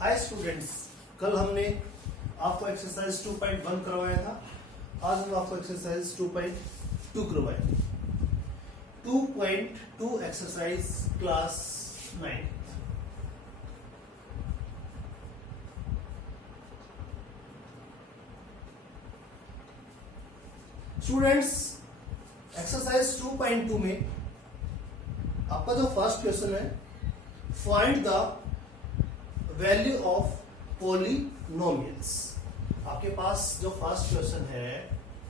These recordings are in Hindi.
हाय स्टूडेंट्स, कल हमने आपको एक्सरसाइज 2.1 करवाया था। आज हम आपको एक्सरसाइज 2.2 करवाएंगे। 2.2 एक्सरसाइज क्लास 9। स्टूडेंट्स, एक्सरसाइज 2.2 में आपका जो फर्स्ट क्वेश्चन है, find the value of polynomials. आपके पास जो फर्स्ट क्वेश्चन है,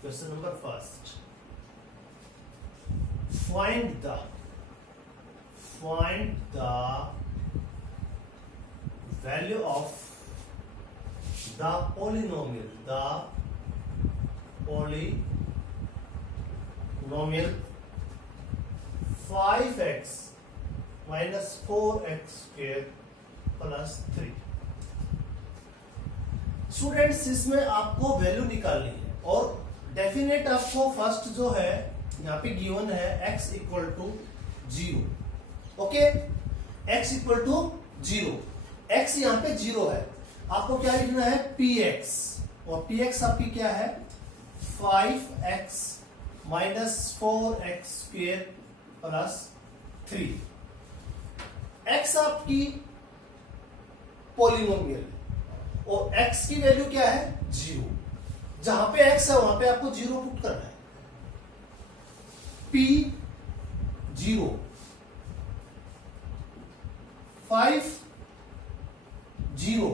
question number first, find the value of the polynomial, polynomial 5x minus 4x square plus 3। Students, इसमें आपको वैल्यू निकालनी है और डेफिनेट आपको फर्स्ट जो है यहाँ पे गिवन है x equal to 0। Okay, x equal to 0, x यहाँ पे 0 है। आपको क्या लिखना है, px, और px आपकी क्या है 5x minus 4x square plus 3। x आपकी पॉलिनोमियल और x की वैल्यू क्या है 0। जहां पे x है वहां पे आपको 0 पुट करना है। p 0, 5 0,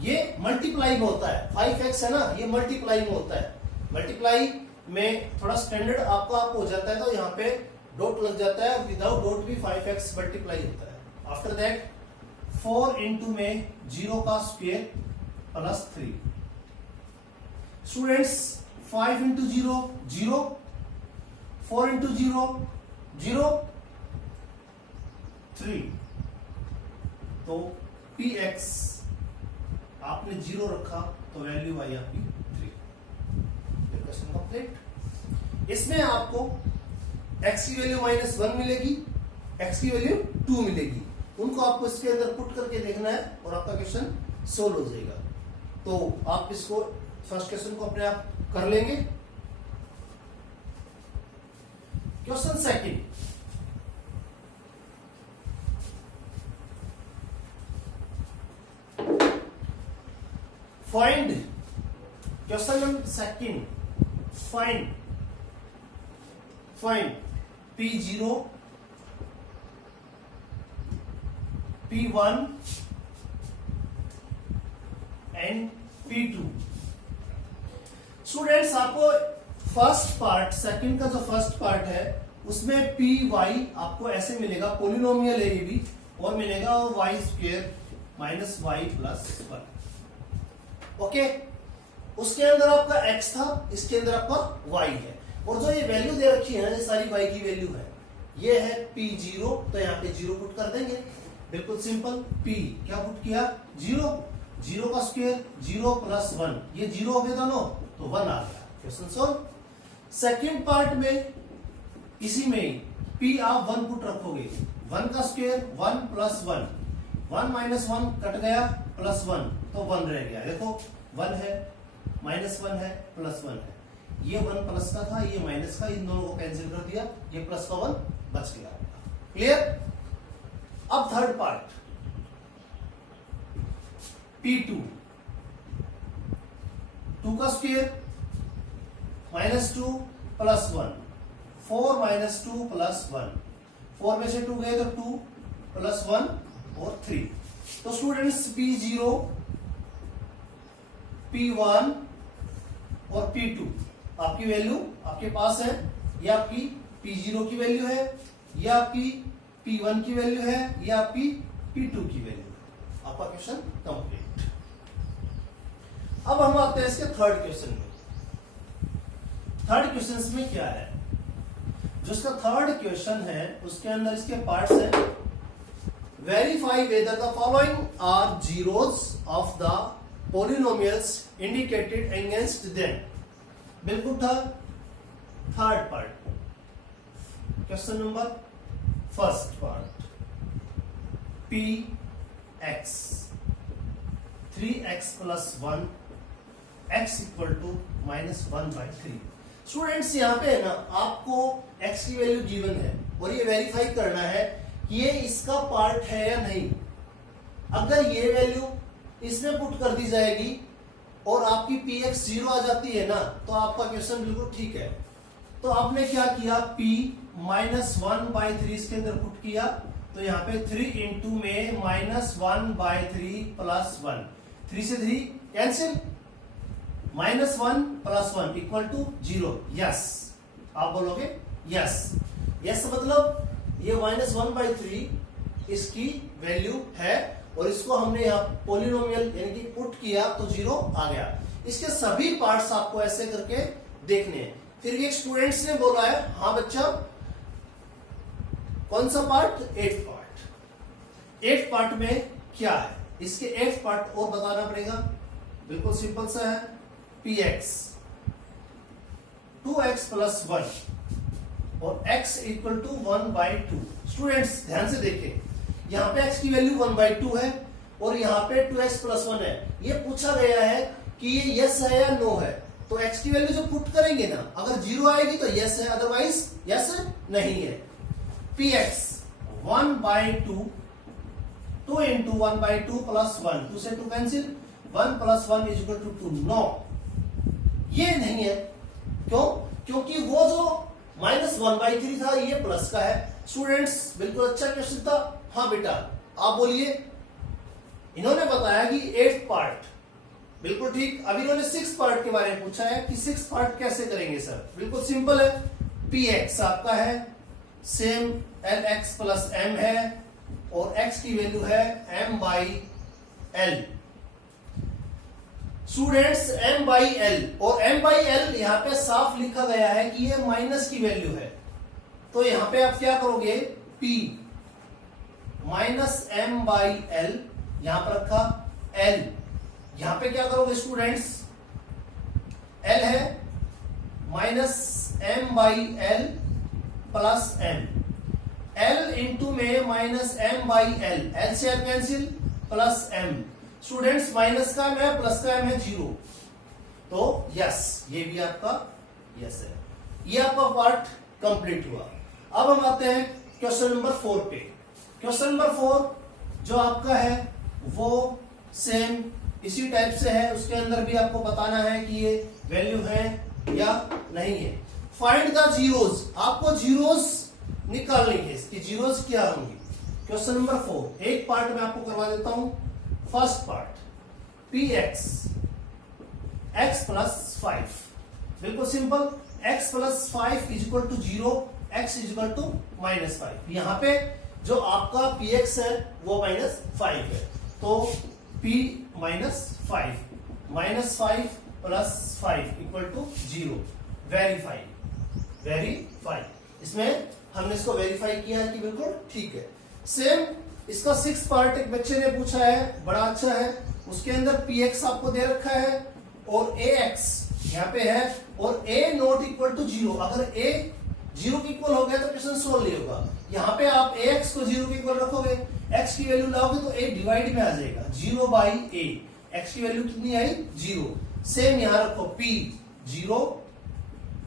ये मल्टीप्लाई में होता है। 5x है ना, ये मल्टीप्लाई में होता है। मल्टीप्लाई में थोड़ा स्टैंडर्ड आपका हो जाता है तो यहाँ पे डॉट लग जाता है, विदाउट डॉट भी 5x मल्टीप्लाई होता है। आफ्टर दैट 4 इंटू में 0 का square plus 3। Students, 5 into 0 0, 4 into 0 0, 3। तो px आपने 0 रखा तो वैल्यू आई आपकी 3। Question complete. इसमें आपको x की वैल्यू -1 मिलेगी, x की वैल्यू 2 मिलेगी। उनको आपको इसके अंदर पुट करके देखना है और आपका क्वेश्चन सोल्व हो जाएगा। तो आप इसको फर्स्ट क्वेश्चन को अपने आप कर लेंगे। Question second, find, question number second, find p0, p1 and p2। Students, आपको फर्स्ट पार्ट, सेकंड का जो फर्स्ट पार्ट है उसमें py आपको ऐसे मिलेगा, पॉलिनोमियल है ये भी, और मिलेगा y square minus y plus 1। Okay, उसके अंदर आपका x था, इसके अंदर आपका y है, और जो ये वैल्यू दे रखी है ना, ये सारी y की वैल्यू है। ये है p0, तो यहाँ पे 0 पुट कर देंगे। बिल्कुल सिंपल, p क्या पुट किया 0, 0 का स्क्वायर 0 प्लस 1, ये 0 हो गए दोनों तो 1 आ गया। Question solve. सेकेंड पार्ट में इसी में p आप 1 पुट रखोगे, 1 का स्क्वायर 1 प्लस 1, 1 माइनस 1 कट गया, प्लस 1 तो 1 रह गया। देखो 1 है, -1 है, प्लस 1 है। ये 1 प्लस का था, ये माइनस का, इन दोनों को कैंसिल कर दिया, ये प्लस का 1 बच गया। क्लियर। अब थर्ड पार्ट, p2, 2 का स्क्वायर -2 प्लस 1, 4 माइनस 2 प्लस 1, 4 में से 2 गए तो 2 प्लस 1 और 3। तो स्टूडेंट्स, p0, p1 और p2 आपकी वैल्यू आपके पास है। ये आपकी p0 की वैल्यू है, ये आपकी p1 की वैल्यू है, ये आपकी p2 की वैल्यू है। आपका क्वेश्चन कंप्लीट। अब हम आते हैं इसके थर्ड क्वेश्चन में। थर्ड क्वेश्चन में क्या है, जो इसका थर्ड क्वेश्चन है उसके अंदर इसके पार्ट्स हैं। Verify whether the following are zeros of the polynomials indicated against them. बिल्कुल third part, question number first part, p x, 3x plus 1 x equal to -1/3। Students यहाँ पे है ना, आपको x की वैल्यू गिवन है और ये वेरीफाई करना है कि ये इसका पार्ट है या नहीं। अगर ये वैल्यू इसमें पुट कर दी जाएगी और आपकी px 0 आ जाती है ना, तो आपका क्वेश्चन बिल्कुल ठीक है। तो आपने क्या किया, p -1/3 इसके अंदर पुट किया, तो यहाँ पे 3 इंटू में -1/3 प्लस 1, 3 से 3 cancel, -1 plus 1 equal to 0। Yes, आप बोलोगे यस। यस मतलब ये -1/3 इसकी वैल्यू है और इसको हमने यहाँ पॉलिनोमियल यानी कि पुट किया तो 0 आ गया। इसके सभी पार्ट्स आपको ऐसे करके देखने हैं। फिर भी एक स्टूडेंट्स ने बोला है, हाँ बच्चा कौन सा part, 8th part. 8th part में क्या है, इसके 8th पार्ट और बताना पड़ेगा। बिल्कुल सिंपल सा है, px 2x प्लस 1 और x इक्वल टू 1/2। स्टूडेंट्स ध्यान से देखें, यहाँ पे x की वैल्यू 1/2 है और यहाँ पे 2x प्लस 1 है। ये पूछा गया है कि ये यस है या नो है, तो x की वैल्यू जो पुट करेंगे ना, अगर 0 आएगी तो यस है, अदरवाइज यस नहीं है। px 1/2, 2 इंटू 1/2 प्लस 1, 2 से 2 cancel, 1 plus 1 is equal to 2। No, ये नहीं है। क्यों? क्योंकि वो जो -1/3 था ये प्लस का है। स्टूडेंट्स बिल्कुल अच्छा क्वेश्चन था। हाँ बेटा आप बोलिए। इन्होंने बताया कि 8th पार्ट, बिल्कुल ठीक। अभी इन्होंने 6th पार्ट के बारे में पूछा है कि 6th पार्ट कैसे करेंगे सर। बिल्कुल सिंपल है, px आपका है सेम lx प्लस m है और x की वैल्यू है m/l। स्टूडेंट्स m/l, और m/l यहां पे साफ लिखा गया है कि ये माइनस की वैल्यू है, तो यहां पे आप क्या करोगे, p -m/l यहां पर रखा, l यहां पे क्या करोगे स्टूडेंट्स, l है -m/l plus m, l into में -m/l, l से l cancel, plus m। Students minus का m है, प्लस का m है 0, तो यस, ये भी आपका यस है। ये आपका पार्ट कंप्लीट हुआ। अब हम आते हैं क्वेश्चन नंबर 4 पे। क्वेश्चन नंबर 4 जो आपका है वो सेम इसी टाइप से है, उसके अंदर भी आपको बताना है कि ये वैल्यू है या नहीं है। फाइंड द जीरोस, आपको जीरोस निकालनी है, इसकी जीरोस क्या होंगी। क्वेश्चन नंबर 4 एक पार्ट में आपको करवा देता हूं। First part, px x plus 5, बिल्कुल simple, x plus 5 is equal to 0, x is equal to -5। यहां पे जो आपका px है वो -5 है, तो p -5 plus 5 equal to 0। Verify, इसमें हमने इसको वेरीफाई किया है कि बिल्कुल ठीक है। सेम इसका 6th पार्ट एक बच्चे ने पूछा है, बड़ा अच्छा है। उसके अंदर px आपको दे रखा है और ax यहाँ पे है और a नॉट इक्वल टू 0। अगर a 0 के इक्वल हो गया तो क्वेश्चन सोल्व नहीं होगा। यहाँ पे आप ax को 0 के इक्वल रखोगे, x की वैल्यू लाओगे तो a डिवाइड में आ जाएगा, 0/a। x की वैल्यू कितनी आई, 0। सेम यहाँ रखो, p 0,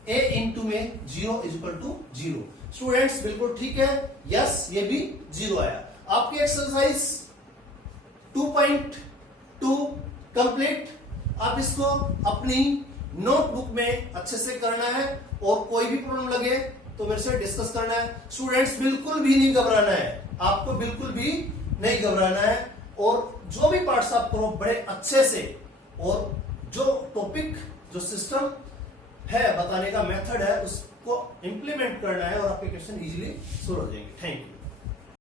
a इंटू में 0 इज इक्वल टू 0। स्टूडेंट्स बिल्कुल ठीक है, यस, ये भी 0 आया। आपकी एक्सरसाइज 2.2 कंप्लीट। आप इसको अपनी नोटबुक में अच्छे से करना है और कोई भी प्रॉब्लम लगे तो मेरे से डिस्कस करना है। स्टूडेंट्स बिल्कुल भी नहीं घबराना है, आपको बिल्कुल भी नहीं घबराना है और जो भी पार्ट्स आप करो बड़े अच्छे से, और जो टॉपिक जो सिस्टम है बताने का मेथड है उसको इंप्लीमेंट करना है और आपके क्वेश्चन इजीली सोल्व हो जाएंगे। Thank you.